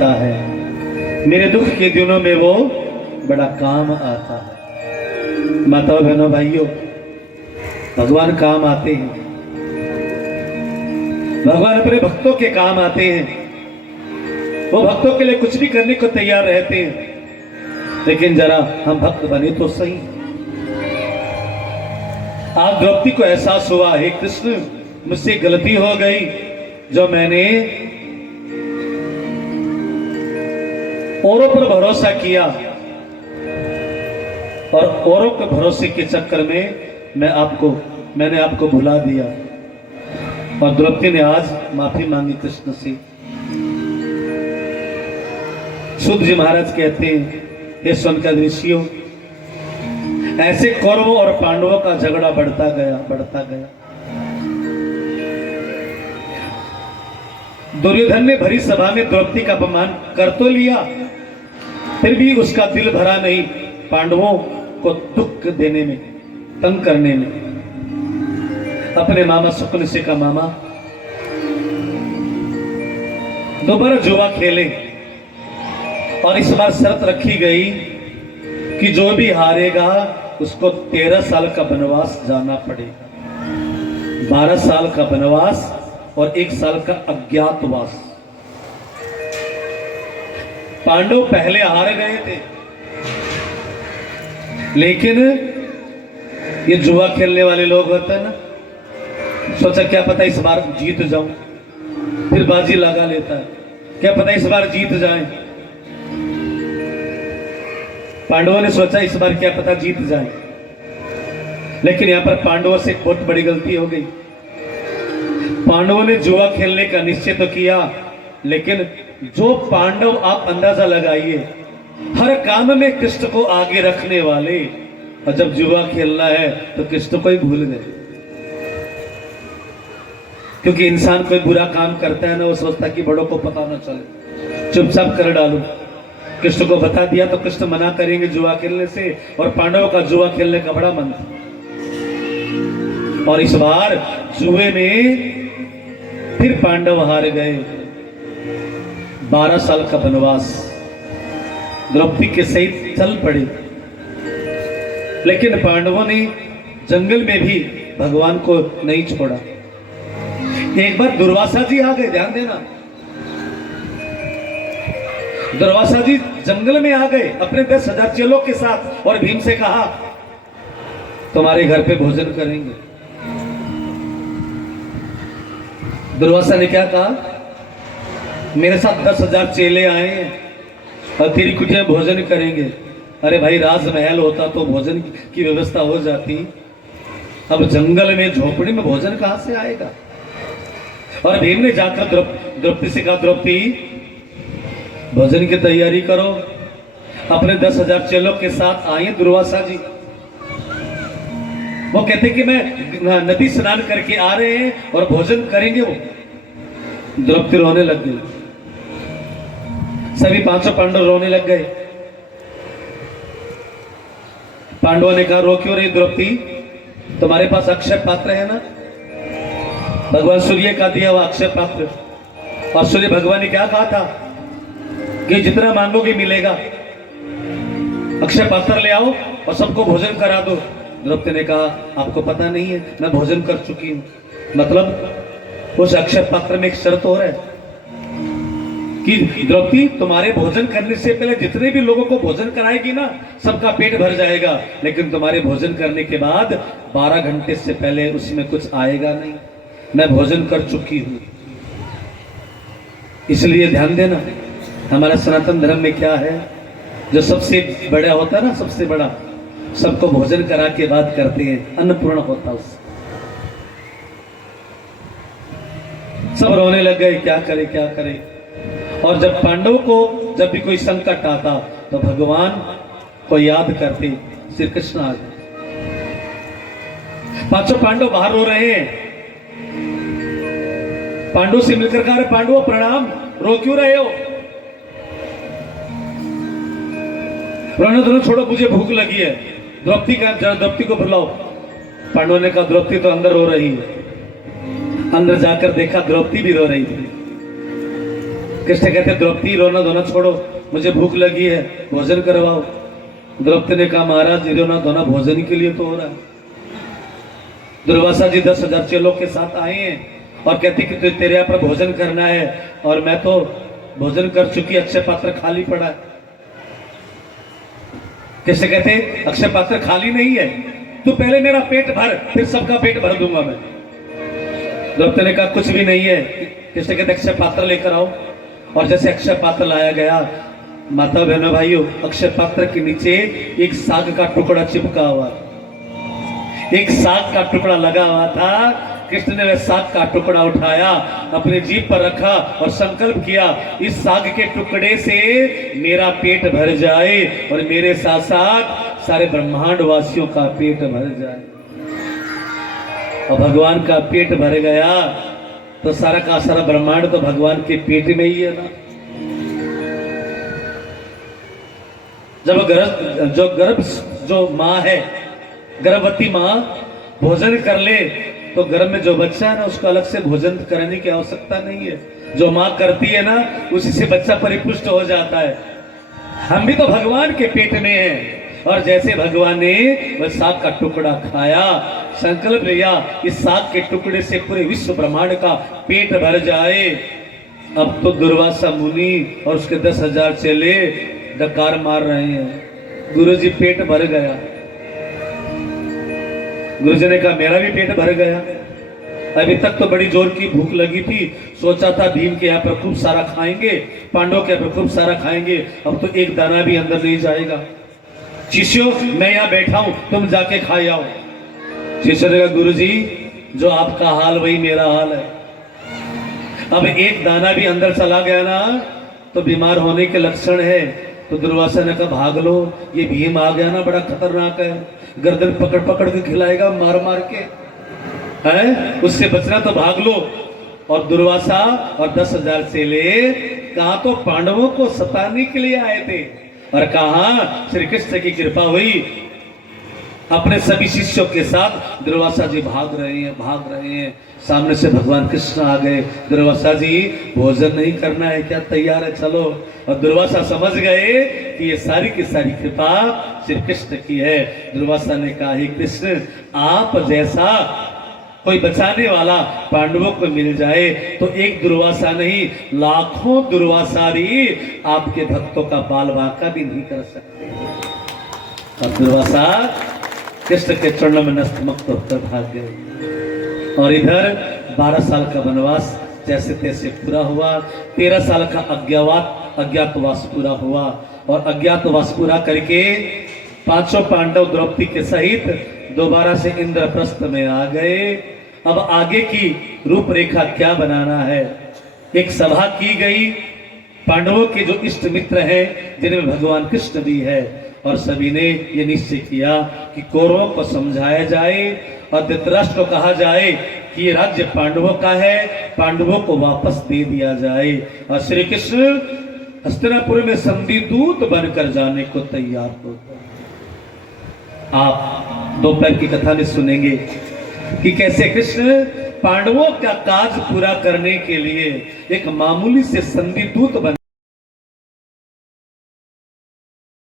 है, मेरे दुख के दिनों में वो बड़ा काम आता है। माताओं बहनों भाइयों, भगवान काम आते हैं, भगवान अपने भक्तों के काम आते हैं। वो भक्तों के लिए कुछ भी करने को तैयार रहते हैं, लेकिन जरा हम भक्त बने तो सही। आज द्रौपदी को एहसास हुआ, हे कृष्ण मुझसे गलती हो गई, जो मैंने औरों पर भरोसा किया और औरों के भरोसे के चक्कर में मैंने आपको भुला दिया। और द्रौपदी ने आज माफी मांगी कृष्ण से। शुद्ध जी महाराज कहते हैं, हे सोनकद ऋषियों, ऐसे कौरवों और पांडवों का झगड़ा बढ़ता गया। दुर्योधन ने भरी सभा में द्रौपदी का अपमान कर तो लिया, फिर भी उसका दिल भरा नहीं पांडवों को दुख देने में, तंग करने में। अपने मामा शुक्ल का मामा दोबारा जुआ खेले और इस बार शर्त रखी गई कि जो भी हारेगा उसको 13 साल का वनवास जाना पड़ेगा। 12 साल का वनवास और 1 साल का अज्ञातवास। पांडव पहले हार गए थे, लेकिन ये जुआ खेलने वाले लोग होते हैं ना, सोचा क्या पता इस बार जीत जाऊं, फिर बाजी लगा लेता है, क्या पता इस बार जीत जाए। पांडवों ने सोचा इस बार क्या पता जीत जाए, लेकिन यहां पर पांडवों से बहुत बड़ी गलती हो गई। पांडवों ने जुआ खेलने का निश्चय तो किया, लेकिन जो पांडव, आप अंदाजा लगाइए, हर काम में कृष्ण को आगे रखने वाले, और जब जुआ खेलना है तो कृष्ण को ही भूल गए। क्योंकि इंसान कोई बुरा काम करता है ना, वो सोचता कि बड़ों को पता ना चले, चुपचाप कर डालू। कृष्ण को बता दिया तो कृष्ण मना करेंगे जुआ खेलने से, और पांडवों का जुआ खेलने का बड़ा मन था। और इस बार जुए में फिर पांडव हार गए। 12 साल का वनवास द्रौपदी के सहित चल पड़े, लेकिन पांडवों ने जंगल में भी भगवान को नहीं छोड़ा। एक बार दुर्वासा जी आ गए, ध्यान देना, दुर्वासा जी जंगल में आ गए अपने 10,000 चेलों के साथ, और भीम से कहा तुम्हारे घर पे भोजन करेंगे। दुर्वासा ने क्या कहा, मेरे साथ 10,000 चेले आए हैं और तेरी कुटिया में भोजन करेंगे। अरे भाई, राजमहल होता तो भोजन की व्यवस्था हो जाती, अब जंगल में झोपड़ी में भोजन कहां से आएगा। और भीम ने जाकर द्रौपदी से कहा, द्रौपदी भोजन की तैयारी करो। अपने 10,000 चेलों के साथ आए दुर्वासा जी। वो कहते कि मैं नदी स्नान करके आ रहे हैं और भोजन करेंगे। वो द्रौपदी रोने लग गई, सभी 500 पांडव रोने लग गए। पांडवों ने कहा, रो क्यों रही द्रौपदी, तुम्हारे पास अक्षय पात्र है ना, भगवान सूर्य का दिया हुआ अक्षय पात्र। और सूर्य भगवान ने क्या कहा था कि जितना मांगोगे मिलेगा, अक्षय पात्र ले आओ और सबको भोजन करा दो। द्रौपदी ने कहा, आपको पता नहीं है, मैं भोजन कर चुकी हूं। मतलब उस अक्षय पात्र में एक शर्त हो रहा है कि द्रौपदी तुम्हारे भोजन करने से पहले जितने भी लोगों को भोजन कराएगी ना, सबका पेट भर जाएगा, लेकिन तुम्हारे भोजन करने के बाद 12 घंटे से पहले उसमें कुछ आएगा नहीं। मैं भोजन कर चुकी हूं। इसलिए ध्यान देना, हमारा सनातन धर्म में क्या है, जो सबसे बड़ा होता है ना, सबसे बड़ा, सबको भोजन करा के बाद करते हैं, अन्नपूर्ण होता उससे। सब रोने लग गए, क्या करे। और जब पांडव को जब भी कोई संकट आता तो भगवान को याद करते श्री कृष्ण आ गए। 500 पांडव बाहर रो रहे हैं, पांडव से मिलकर कहा, पांडवों प्रणाम, रो क्यों रहे हो। रोना धोना छोड़ो, मुझे भूख लगी है। द्रौपदी का, जरा द्रौपदी को बुलाओ। पांडवों ने कहा, द्रौपदी तो अंदर रो रही है। अंदर जाकर देखा, द्रौपदी भी रो रही थी। कृष्ण कहते द्रौपदी रोना धोना छोड़ो, मुझे भूख लगी है, भोजन करवाओ। द्रौपदी ने कहा महाराज ये रोना धोना भोजन के लिए तो हो रहा है। दुर्वासा जी 10,000 चेलों के साथ आए हैं और कहते कि तेरे यहाँ पर भोजन करना है और मैं तो भोजन कर चुकी, अक्षय पात्र खाली पड़ा है। कैसे कहते अक्षय पात्र खाली नहीं है, तू पहले मेरा पेट भर, फिर सबका पेट भर दूंगा मैं। द्रौपदी ने कहा कुछ भी नहीं है। कैसे कहते अक्षय पात्र लेकर आओ। और जैसे अक्षय पात्र लाया गया, माता बहनों भाइयों, अक्षय पात्र के नीचे एक साग का टुकड़ा चिपका हुआ, एक साग का टुकड़ा लगा हुआ था। कृष्ण ने वह साग का टुकड़ा उठाया, अपने जीभ पर रखा और संकल्प किया इस साग के टुकड़े से मेरा पेट भर जाए और मेरे साथ साथ सारे ब्रह्मांड वासियों का पेट भर जाए। और भगवान का पेट भर गया तो सारा का सारा ब्रह्मांड तो भगवान के पेट में ही है ना। जब जो माँ है, गर्भवती माँ भोजन कर ले तो गर्भ में जो बच्चा है ना उसको अलग से भोजन करने की आवश्यकता नहीं है। जो माँ करती है ना उसी से बच्चा परिपुष्ट हो जाता है। हम भी तो भगवान के पेट में हैं। और जैसे भगवान ने वह साग का टुकड़ा खाया, संकल्प लिया इस साग के टुकड़े से पूरे विश्व ब्रह्मांड का पेट भर जाए। अब तो दुर्वासा मुनि और उसके 10,000 चेले डकार मार रहे हैं, गुरुजी पेट भर गया। गुरुजी ने कहा मेरा भी पेट भर गया। अभी तक तो बड़ी जोर की भूख लगी थी, सोचा था भीम के यहाँ पर खूब सारा खाएंगे, पांडवों के यहाँ पर खूब सारा खाएंगे, अब तो एक दाना भी अंदर नहीं जाएगा। शिष्यों मैं यहाँ बैठा हूं, तुम जाके खाए आओ। शिष्य ने कहा गुरुजी जो आपका हाल वही मेरा हाल है। अब एक दाना भी अंदर चला गया ना तो बीमार होने के लक्षण है। तो दुर्वासा ने कहा भाग लो, ये भीम आ गया ना बड़ा खतरनाक है, गर्दन पकड़ पकड़ के खिलाएगा मार मार के, है उससे बचना तो भाग लो। और दुर्वासा और 10,000 चेले कहा तो पांडवों को सताने के लिए आए थे और कहा श्री कृष्ण की कृपा हुई, अपने सभी शिष्यों के साथ दुर्वासा जी भाग रहे हैं। सामने से भगवान कृष्ण आ गए। दुर्वासा जी भोजन नहीं करना है क्या, तैयार है चलो। और दुर्वासा समझ गए कि ये सारी की सारी कृपा श्री कृष्ण की है। दुर्वासा ने कहा हे कृष्ण आप जैसा कोई बचाने वाला पांडवों को मिल जाए तो एक दुर्वासा नहीं लाखों दुर्वासा भी आपके भक्तों का बाल बांका भी नहीं कर सकते। और दुर्वासा कृष्ण के चरणों में नतमस्तक होकर भाग गए। और इधर 12 साल का वनवास जैसे तैसे पूरा हुआ। 13 साल का अज्ञातवास पूरा हुआ और अज्ञातवास पूरा करके पांचों पांडव द्रौपदी के सहित दोबारा से इंद्रप्रस्थ में आ गए। अब आगे की रूपरेखा क्या बनाना है। एक सभा की गई, पांडवों के जो इष्ट मित्र हैं जिनमें भगवान कृष्ण भी है, और सभी ने यह निश्चय किया कि कौरवों को समझाया जाए और धृतराष्ट्र को कहा जाए कि ये राज्य पांडवों का है, पांडवों को वापस दे दिया जाए। और श्री कृष्ण हस्तिनापुर में संधि दूत बनकर जाने को तैयार हो गए। आप दोपहर की कथा में सुनेंगे कि कैसे कृष्ण पांडवों का काज पूरा करने के लिए एक मामूली से संधि दूत बन